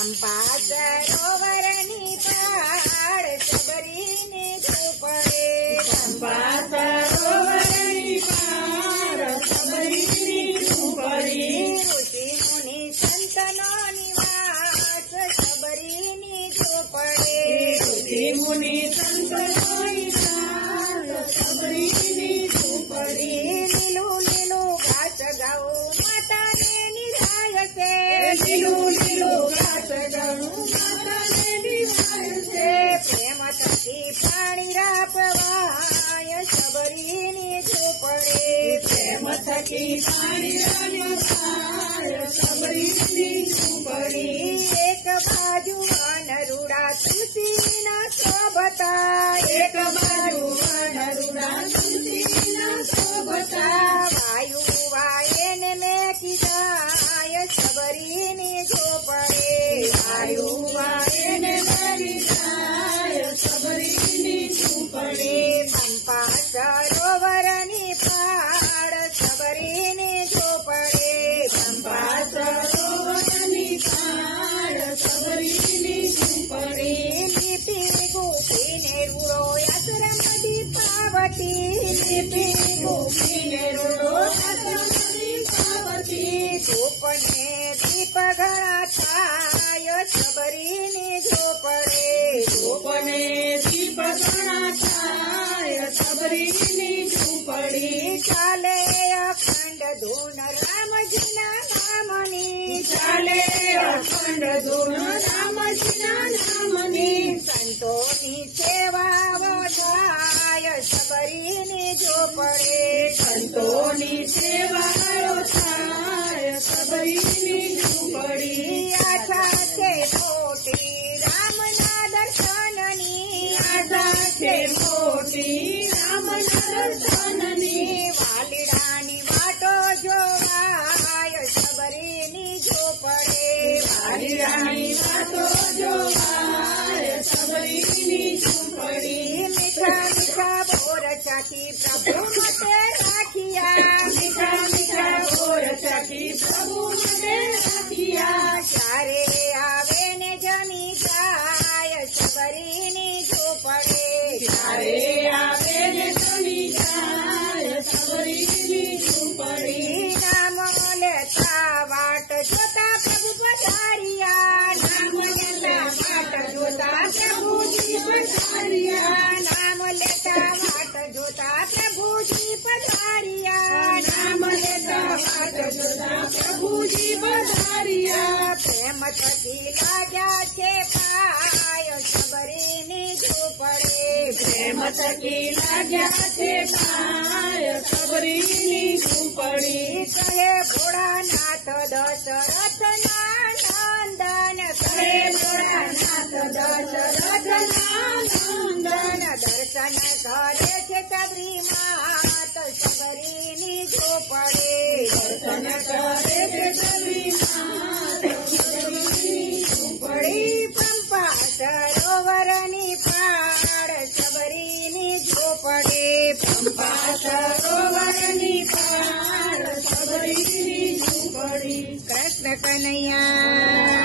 પંપા સરોવરની પાળ સબરીની ઝૂંપડે પંપા સરોવરની પાળ સબરીની ઝૂંપડી ઋષિ મુનિ સંતનો નિવાસ સબરીની ઝૂંપડે ઋષિ મુનિ સંતનો નિવાસ સબરીની ઝૂંપડી લીલું લીલું ઘાસ ગાઉ માતાને નિરાય છે લીલું લીલું ઘાસ ગાઉં માતાને નિરાય છે પ્રેમ થકી પાણી રાપવાય સબરીની ઝૂંપડે પ્રેમ થકી પાણી રાપવાય સબરીની ઝૂંપડી એક બાજુ અનરુડા તુલસીના શોભતા એક બાજુ અનરુડા તુલસીના શોભતા વાયુ વાયને મેં કીધાય સબરીની ઝૂંપડે વાયુ વાયને મેલીધાય સબરીની ઝૂંપડી પંપા સરોવરની પાળ સબરીની ઝૂંપડે પંપા સરોવરની પાળ સબરીની ઝૂંપડી લીપી ગોપીને રૂડો આશ્રમ દીપાવતી લીપી ગોપીને રૂડો આશ્રમ દીપાવતી ધૂપને દીપ ઘણા થાય સબરીની ઝૂંપડે ધૂપને દીપ ઘણા થાય સબરીની ઝૂંપડી ચાલે અખંડ ધૂન રામજીના નામની ચાલે અખંડ ધૂન રામજીના નામની સંતોની સેવાઓ થાય સબરીની ઝૂંપડે સંતોની સેવાઓ થાય સબરીની ઝૂંપડી આશા છે મોટી રામના દર્શનની આશા છે મોટી રામના દર્શનની વાલીડાની વાટો જોવાય સબરીની ઝૂંપડે વાલીડાની વાતો જોવાય સબરીની ઝૂંપડી મીઠા મીઠા બોર ચાખી પ્રભુ મતે રાખ્યા મીઠા મીઠા બોર ચાખી પ્રભુ મને રાખ્યા ક્યારે આવે ને જમી જાય સબરીની ઝૂંપડે ત્યારે આવે ને જમી જાય સબરીની ઝૂંપડી નામ લેતા વાટ જોતા પ્રભુ પધાર્યા નામ લેતા વાટ જોતા પ્રભુજી પધાર્યા નામ લેતા વાટ જોતા પ્રભુજી પધાર્યા નામ લેતા વાટ જોતા પ્રભુજી પધાર્યા પ્રેમ થકી લાગ્યા છે પાય સબરીની ઝૂંપડે પ્રેમ થકી લાગ્યા છે પાય સબરીની ઝૂંપડી કહે ભોળાનાથ દશરથના નંદન હે ભોળાનાથ દશરથના નંદન દર્શન કરે છે સબરી માત સબરીની ઝૂંપડે દર્શન કરે છે સબરી માત સબરીની ઝૂંપડી પંપા સરોવરની પાળ સબરીની ઝૂંપડે પંપા સરોવરની પાળ સબરીની ઝૂંપડી કૃષ્ણ કનૈયા